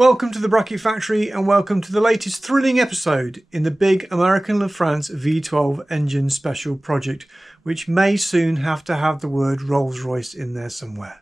Welcome to the Bracket Factory and welcome to the latest thrilling episode in the Big American V12 engine special project, which may soon have to have the word Rolls Royce in there somewhere.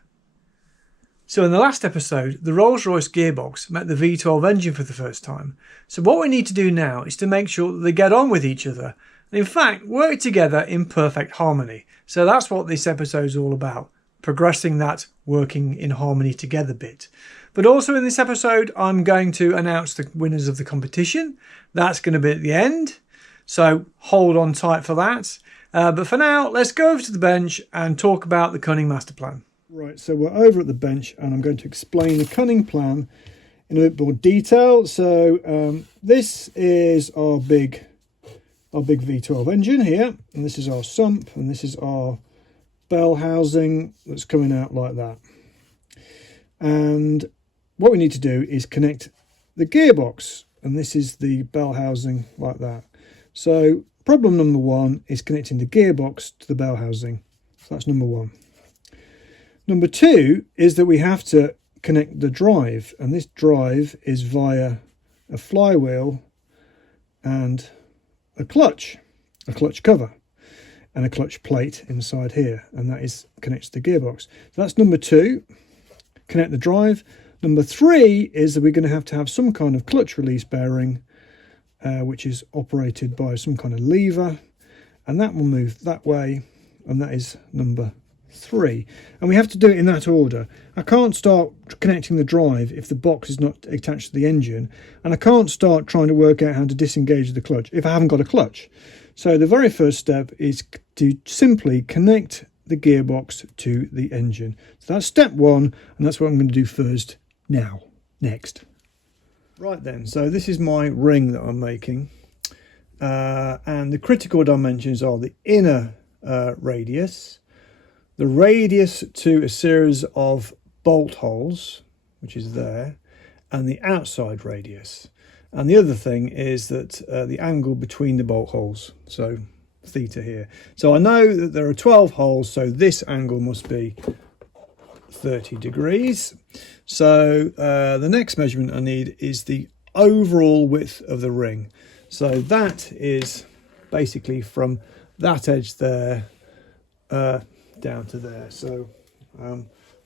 So in the last episode, the Rolls Royce Gearbox met the V12 engine for the first time. So what we need to do now is to make sure that they get on with each other and in fact work together in perfect harmony. So that's what this episode is all about, progressing that working in harmony together bit. But also in this episode, I'm going to announce the winners of the competition. That's going to be at the end, so hold on tight for that. But for now, let's go over to the bench and talk about the cunning master plan. Right, so we're over at the bench and I'm going to explain the cunning plan in a bit more detail. So this is our big V12 engine here, and this is our sump, and this is our bell housing that's coming out like that. And what we need to do is connect the gearbox, and this is the bell housing like that. So problem number one is connecting the gearbox to the bell housing. So that's number one. Number two is that we have to connect the drive, and this drive is via a flywheel and a clutch cover and a clutch plate inside here, and that is connects to the gearbox. So that's number two, connect the drive. Number three is that we're going to have some kind of clutch release bearing, which is operated by some kind of lever, and that will move that way, and that is number three. And we have to do it in that order. I can't start connecting the drive if the box is not attached to the engine, and I can't start trying to work out how to disengage the clutch if I haven't got a clutch. So the very first step is to simply connect the gearbox to the engine. So that's step one, and that's what I'm going to do first. Next. Right then, so this is my ring that I'm making, and the critical dimensions are the inner radius, the radius to a series of bolt holes, which is there, and the outside radius. And the other thing is that the angle between the bolt holes, so theta here. So I know that there are 12 holes, so this angle must be 30 degrees. So the next measurement I need is the overall width of the ring. So that is basically from that edge there down to there. So I've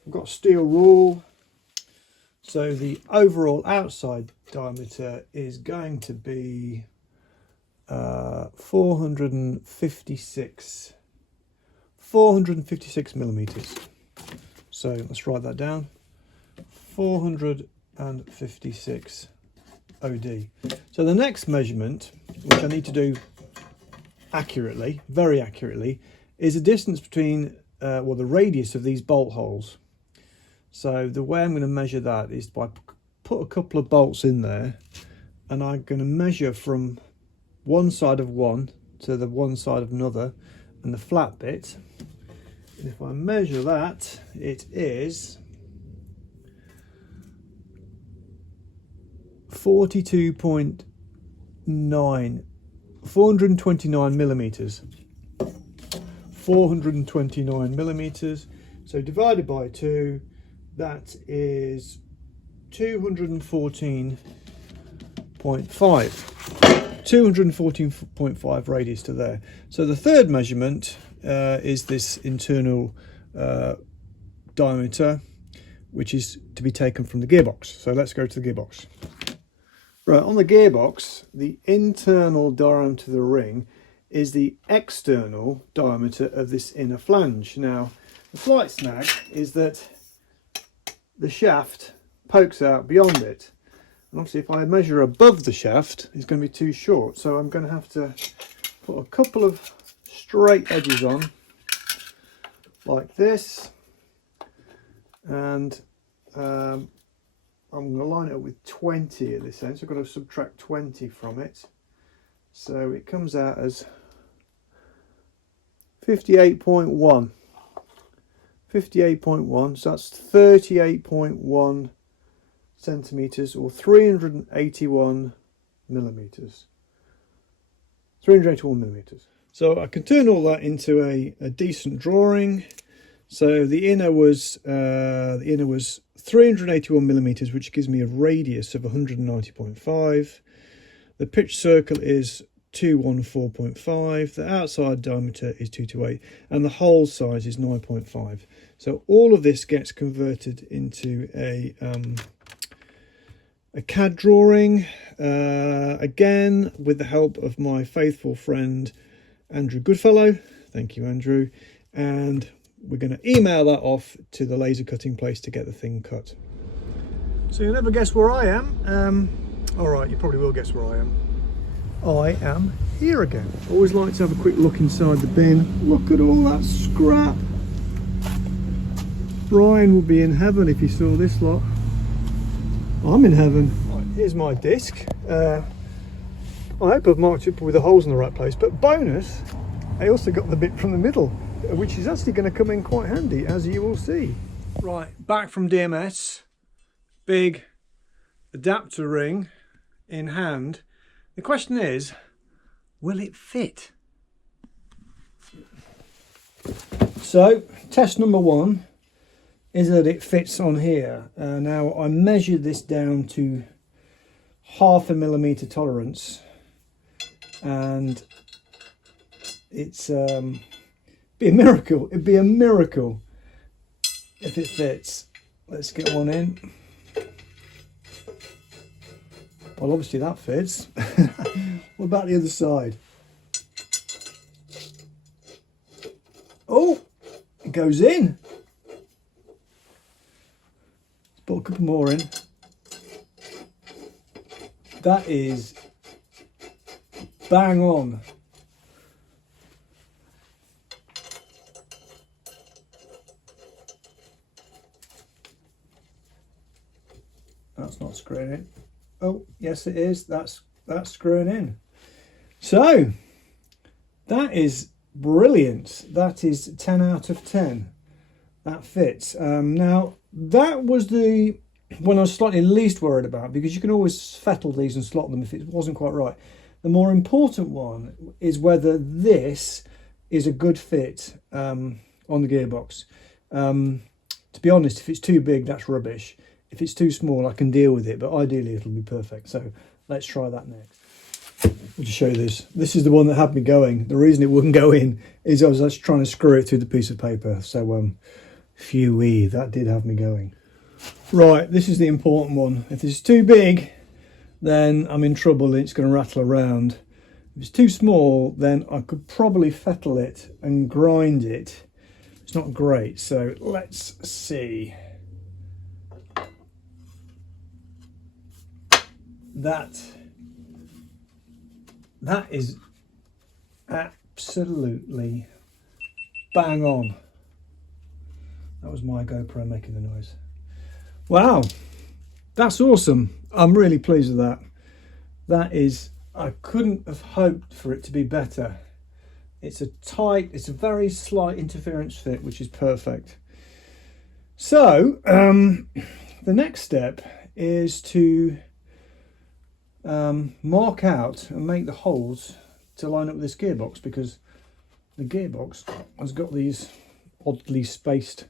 got a steel rule. So the overall outside diameter is going to be 456 millimeters. So let's write that down, 456 OD. So the next measurement, which I need to do accurately, very accurately, is the distance between, the radius of these bolt holes. So the way I'm going to measure that is by put a couple of bolts in there, and I'm going to measure from one side of one to the one side of another, and the flat bit. And if I measure that, it is 429 millimeters. 429 millimeters. So divided by 2, that is 214.5 radius to there. So the third measurement is this internal diameter, which is to be taken from the gearbox. So let's go to the gearbox. Right, on the gearbox, the internal diameter of the ring is the external diameter of this inner flange. Now, the slight snag is that the shaft pokes out beyond it. And obviously if I measure above the shaft, it's going to be too short. So I'm going to have to put a couple of straight edges on, like this. And I'm going to line it up with 20 at this end. So I've got to subtract 20 from it. So it comes out as 58.1. 58.1, so that's 38.1 centimeters, or 381 millimeters. 381 millimeters. So I can turn all that into a decent drawing. So the inner was 381 millimeters, which gives me a radius of 190.5. The pitch circle is 214.5. The outside diameter is 228, and the hole size is 9.5. So all of this gets converted into a CAD drawing, again with the help of my faithful friend Andrew Goodfellow. Thank you, Andrew. And we're going to email that off to the laser cutting place to get the thing cut. So you'll never guess where I am. All right, you probably will guess where I am. I am here again. Always like to have a quick look inside the bin. Look at all that scrap. Brian would be in heaven if he saw this lot. I'm in heaven. Right, here's my disc. I hope I've marked it with the holes in the right place, but bonus, I also got the bit from the middle, which is actually going to come in quite handy, as you will see. Right, back from DMS, big adapter ring in hand. The question is, will it fit? So, test number one is that it fits on here. Now, I measured this down to 0.5 millimeter tolerance, and it's be a miracle. It'd be a miracle if it fits. Let's get one in. Well, obviously that fits. What about the other side? Oh, it goes in. Let's put a couple more in. That is bang on. That's not screwing in. Oh, yes it is. That's screwing in. So, that is brilliant. That is 10 out of 10. That fits. Now, that was the one I was slightly least worried about, because you can always fettle these and slot them if it wasn't quite right. The more important one is whether this is a good fit on the gearbox. To be honest, if it's too big, that's rubbish. If it's too small, I can deal with it, but ideally it'll be perfect. So let's try that next. I'll just show you this. This is the one that had me going. The reason it wouldn't go in is I was just trying to screw it through the piece of paper. So phew-wee, that did have me going. Right, this is the important one. If it's too big, then I'm in trouble and it's going to rattle around. If it's too small, then I could probably fettle it and grind it. It's not great, so let's see. That is absolutely bang on. That was my GoPro making the noise. Wow, that's awesome. I'm really pleased with that. That is, I couldn't have hoped for it to be better. It's a very slight interference fit, which is perfect. So the next step is to mark out and make the holes to line up with this gearbox, because the gearbox has got these oddly spaced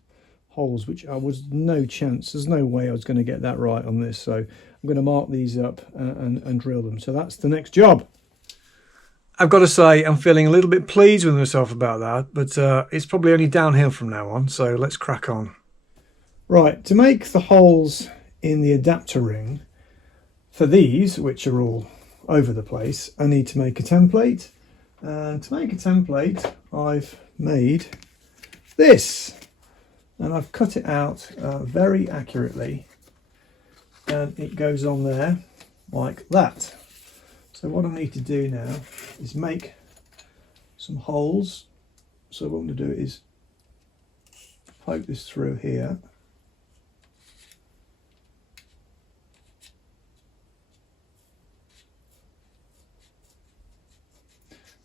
holes, which I was no chance, there's no way I was going to get that right on this. So I'm going to mark these up and drill them. So that's the next job. I've got to say, I'm feeling a little bit pleased with myself about that, but it's probably only downhill from now on. So let's crack on. Right, to make the holes in the adapter ring for these, which are all over the place, I need to make a template. And to make a template, I've made this. And I've cut it out very accurately. And it goes on there like that. So what I need to do now is make some holes. So what I'm going to do is poke this through here.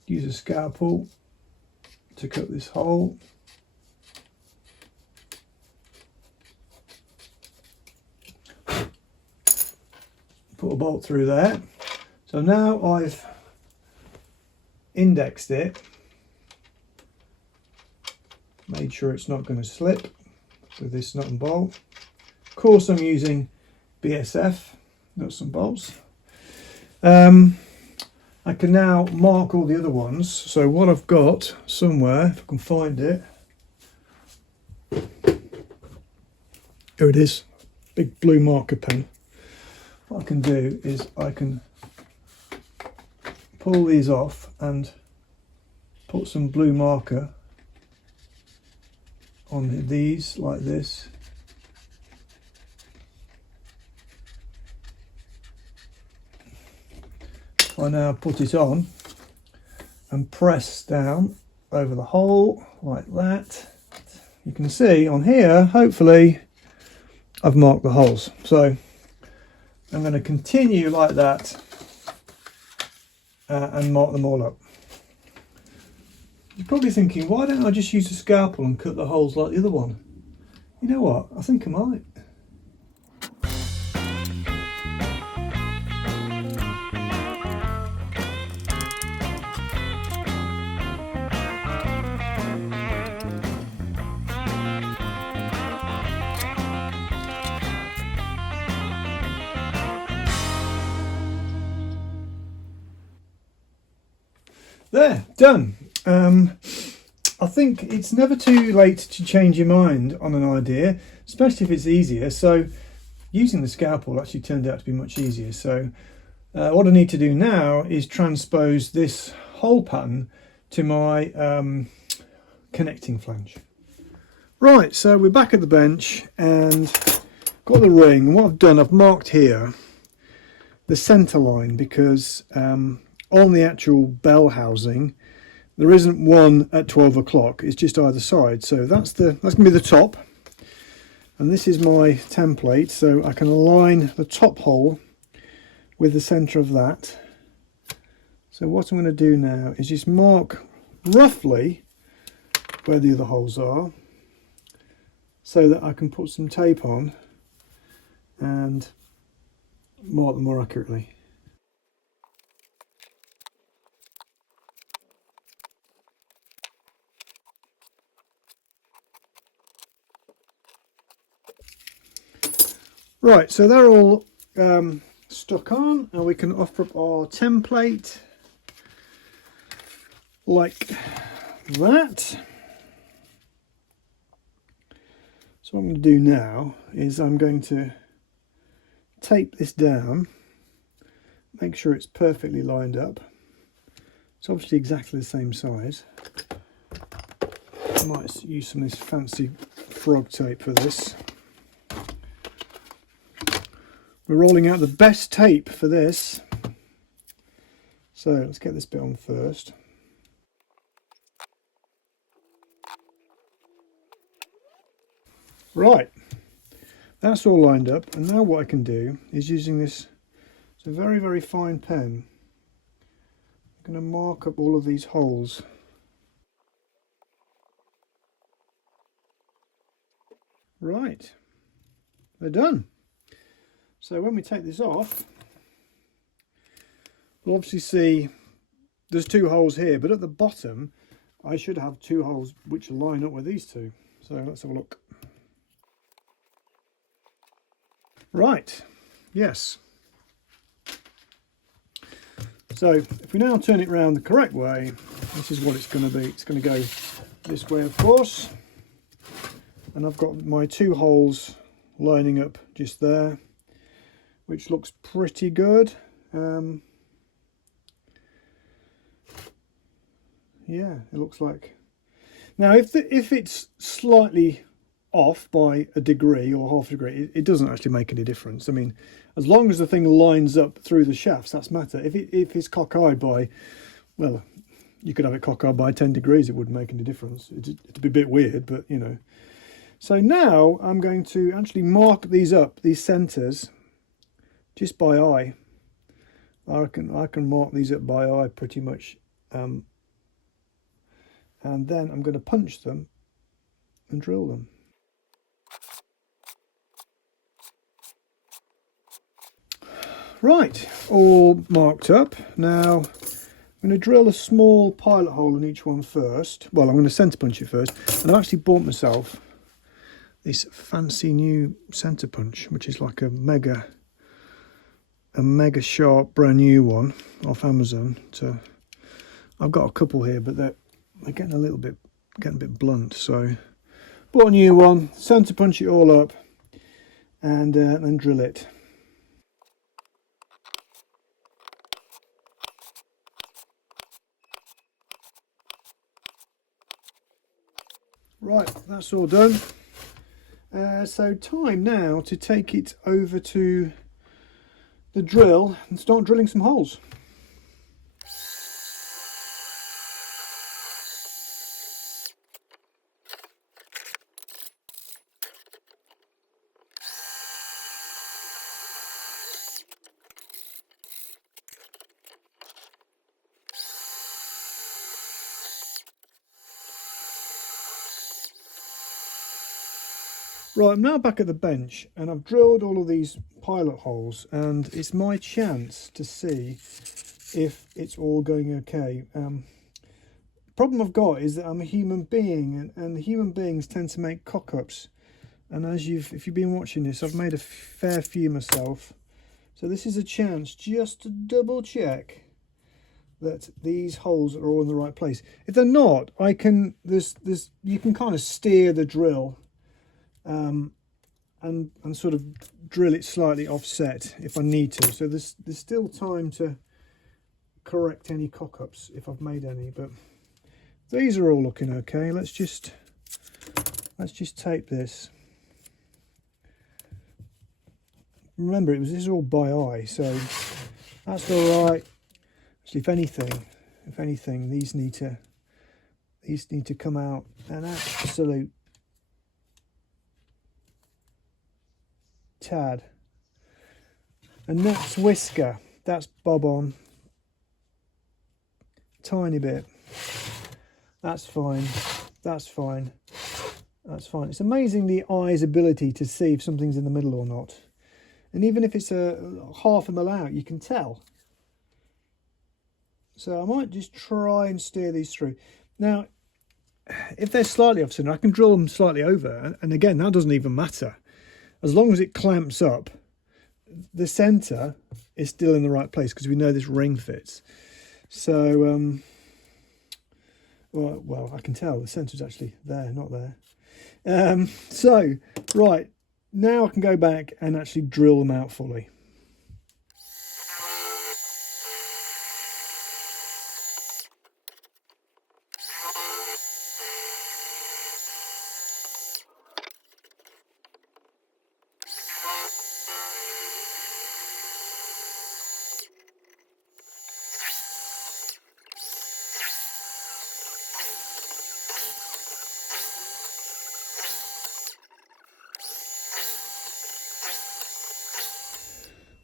Use a scalpel to cut this hole. Put a bolt through there. So now I've indexed it. Made sure it's not going to slip with this nut and bolt. Of course I'm using BSF nuts and bolts. I can now mark all the other ones. So what I've got somewhere, if I can find it. Here it is, big blue marker pen. What I can do is I can pull these off and put some blue marker on these like this. I now put it on and press down over the hole like that. You can see on here, hopefully, I've marked the holes. So I'm going to continue like that and mark them all up. You're probably thinking, why don't I just use a scalpel and cut the holes like the other one? You know what? I think I might. There, done. I think it's never too late to change your mind on an idea, especially if it's easier. So using the scalpel actually turned out to be much easier. So what I need to do now is transpose this hole pattern to my connecting flange. Right, so we're back at the bench and got the ring. And what I've done, I've marked here the centre line because on the actual bell housing there isn't one at 12 o'clock, it's just either side. So that's going to be the top, and this is my template, so I can align the top hole with the centre of that. So what I'm going to do now is just mark roughly where the other holes are so that I can put some tape on and mark them more accurately. Right, so they're all stuck on, and we can offer up our template like that. So what I'm going to do now is I'm going to tape this down, make sure it's perfectly lined up. It's obviously exactly the same size. I might use some of this fancy frog tape for this. We're rolling out the best tape for this. So let's get this bit on first. Right, that's all lined up, and now what I can do is, using this, it's a very, very fine pen, I'm going to mark up all of these holes. Right, they're done. So when we take this off, we'll obviously see there's two holes here, but at the bottom I should have two holes which line up with these two. So let's have a look. Right, yes. So if we now turn it round the correct way, this is what it's going to be. It's going to go this way, of course. And I've got my two holes lining up just there, which looks pretty good. Yeah, it looks like. Now, if it's slightly off by a degree or half a degree, it doesn't actually make any difference. I mean, as long as the thing lines up through the shafts, that's matter. If it's cockeyed by, well, you could have it cockeyed by 10 degrees, it wouldn't make any difference. It'd be a bit weird, but you know. So now I'm going to actually mark these up, these centres, just by eye. I can mark these up by eye pretty much, and then I'm going to punch them and drill them. Right, all marked up. Now I'm going to drill a small pilot hole in each one first. Well, I'm going to centre punch it first. And I've actually bought myself this fancy new centre punch, which is like a mega sharp brand new one off Amazon. So I've got a couple here, but they're getting a bit blunt. So bought a new one, centre punch it all up, and then drill it. Right, that's all done. So time now to take it over to the drill and start drilling some holes. Right, I'm now back at the bench and I've drilled all of these pilot holes, and it's my chance to see if it's all going okay. Problem I've got is that I'm a human being, and human beings tend to make cock-ups. And if you've been watching this, I've made a fair few myself. So this is a chance just to double check that these holes are all in the right place. If they're not, you can kind of steer the drill. And sort of drill it slightly offset if I need to. So there's still time to correct any cock-ups if I've made any, but these are all looking okay. Let's just tape this. Remember, this is all by eye, so that's all right. Actually, if anything, these need to come out an absolute tad. And that's whisker, that's bob on, tiny bit. That's fine, that's fine, that's fine. It's amazing the eye's ability to see if something's in the middle or not. And even if it's a half a mil out, you can tell. So I might just try and steer these through. Now, if they're slightly off center, I can drill them slightly over, and again, that doesn't even matter. As long as it clamps up, the centre is still in the right place because we know this ring fits. So, well, I can tell the centre's actually there, not there. So, right, now I can go back and actually drill them out fully.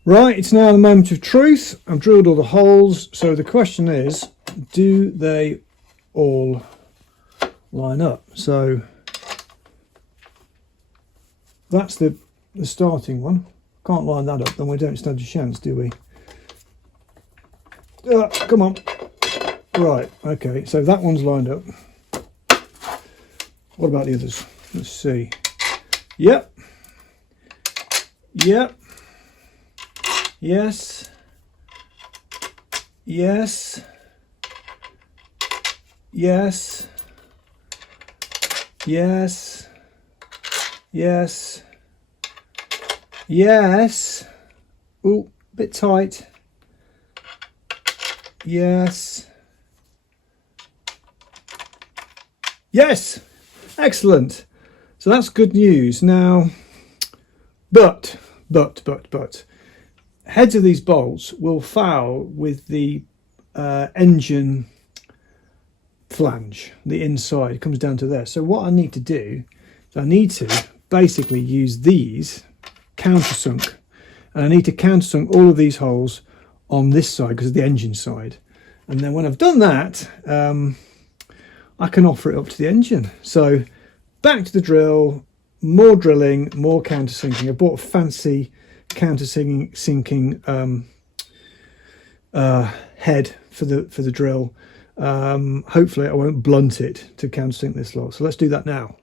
Right, it's now the moment of truth. I've drilled all the holes, so the question is, do they all line up? So that's the starting one. Can't line that up, then we don't stand a chance, do we? Come on. Right, okay, so that one's lined up. What about the others? Let's see. Yep. Yep. Yes. Yes. Yes. Yes. Yes. Yes. Ooh, bit tight. Yes. Yes. Excellent. So that's good news. Now, but. Heads of these bolts will foul with the engine flange, the inside comes down to there. So what I need to do is I need to basically use these countersunk, and I need to countersunk all of these holes on this side because of the engine side. And then when I've done that, I can offer it up to the engine. So back to the drill, more drilling, more countersinking. I bought a fancy countersinking head for the drill. Hopefully I won't blunt it to countersink this lot. So let's do that now.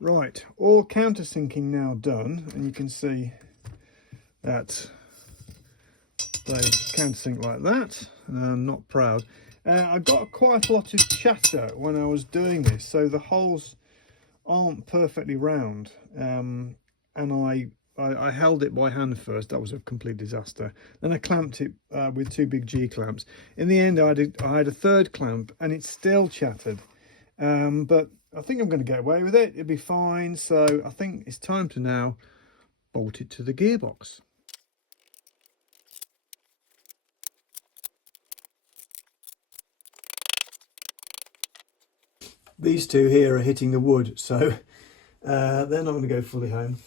Right, all countersinking now done, and you can see that they countersink like that, and I'm not proud. I got quite a lot of chatter when I was doing this, so the holes aren't perfectly round, and I held it by hand first. That was a complete disaster. Then I clamped it with 2 big G clamps. In the end, I had a third clamp, and it still chattered, but I think I'm going to get away with it. It'll be fine. So I think it's time to now bolt it to the gearbox. These two here are hitting the wood, so they're not going to go fully home.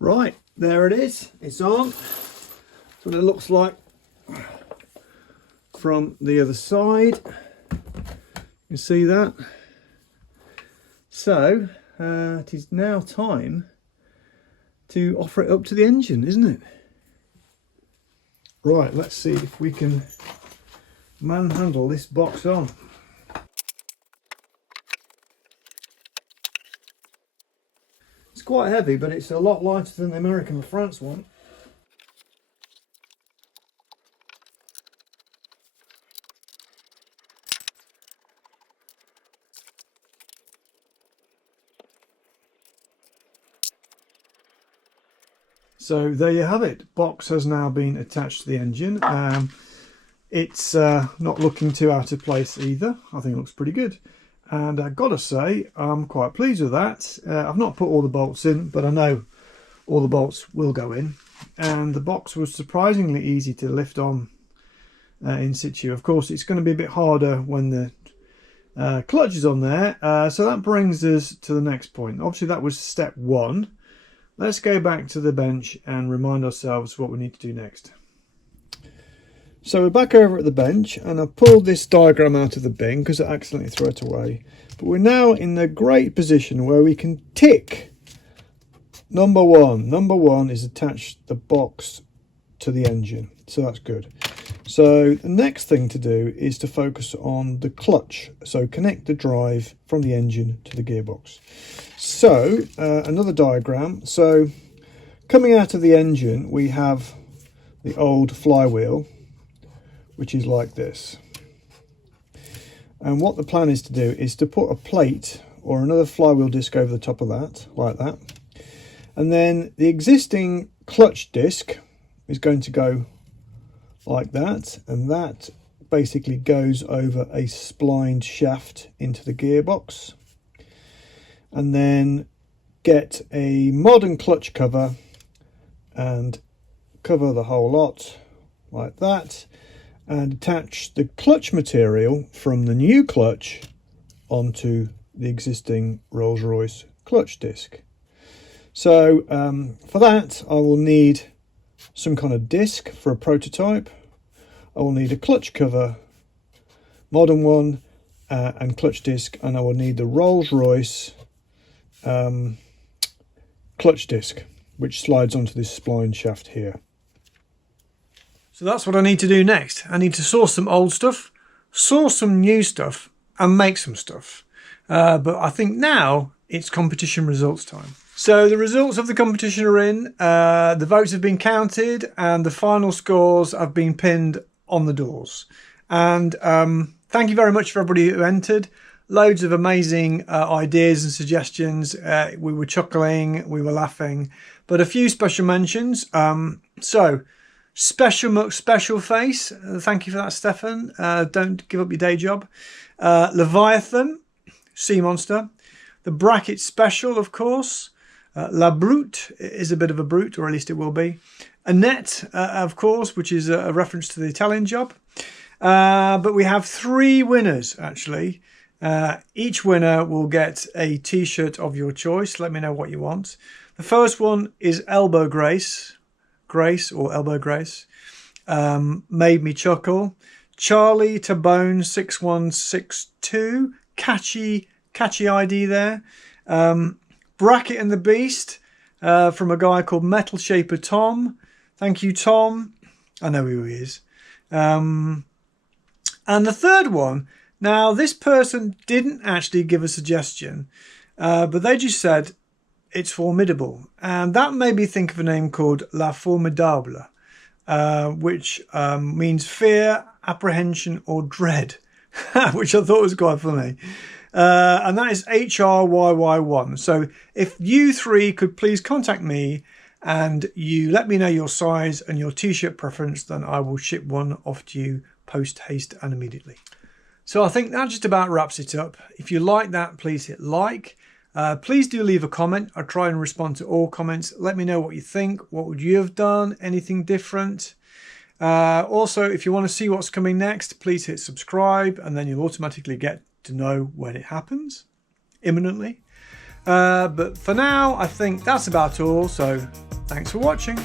Right, there it is. It's on. That's what it looks like from the other side. You see that? So it is now time to offer it up to the engine, isn't it? Right, let's see if we can manhandle this box on. It's quite heavy, but it's a lot lighter than the American France one. So there you have it. Box has now been attached to the engine. It's not looking too out of place either. I think it looks pretty good. And I've got to say, I'm quite pleased with that. I've not put all the bolts in, but I know all the bolts will go in. And the box was surprisingly easy to lift on in situ. Of course, it's going to be a bit harder when the clutch is on there. So that brings us to the next point. Obviously, that was step 1. Let's go back to the bench and remind ourselves what we need to do next. So we're back over at the bench, and I've pulled this diagram out of the bin because I accidentally threw it away. But we're now in the great position where we can tick number 1. Number 1 is attach the box to the engine, so that's good. So the next thing to do is to focus on the clutch. So connect the drive from the engine to the gearbox. So another diagram. So coming out of the engine, we have the old flywheel, which is like this. And what the plan is to do is to put a plate or another flywheel disc over the top of that, like that. And then the existing clutch disc is going to go like that, and that basically goes over a splined shaft into the gearbox. And then get a modern clutch cover and cover the whole lot like that, and attach the clutch material from the new clutch onto the existing Rolls Royce clutch disc. So for that I will need some kind of disc for a prototype. I will need a clutch cover, modern one, and clutch disc, and I will need the Rolls Royce clutch disc, which slides onto this spline shaft here. So that's what I need to do next. I need to source some old stuff, source some new stuff, and make some stuff. But I think now it's competition results time. So the results of the competition are in. The votes have been counted, and the final scores have been pinned on the doors. And thank you very much for everybody who entered. Loads of amazing ideas and suggestions. We were chuckling, we were laughing, but a few special mentions. So special face. Thank you for that, Stefan. Don't give up your day job. Leviathan, Sea Monster. The bracket special, of course. La Brute is a bit of a brute, or at least it will be. Annette, of course, which is a reference to the Italian job. But we have 3 winners, actually. Each winner will get a t-shirt of your choice. Let me know what you want. The first one is Elbow Grace, or Elbow Grace. Made me chuckle. Charlie to Bone 6162. Catchy ID there. Bracket and the Beast from a guy called Metal Shaper Tom. Thank you, Tom. I know who he is. And the third one, now this person didn't actually give a suggestion, but they just said it's formidable. And that made me think of a name called La Formidable, which means fear, apprehension, or dread, which I thought was quite funny. And that is HRYY1. So if you 3 could please contact me and you let me know your size and your t-shirt preference, then I will ship one off to you post haste and immediately. So I think that just about wraps it up. If you like that, please hit like. Please do leave a comment. I try and respond to all comments. Let me know what you think. What would you have done? Anything different? Also, if you want to see what's coming next, please hit subscribe and then you'll automatically get to know when it happens imminently. But for now, I think that's about all. So thanks for watching.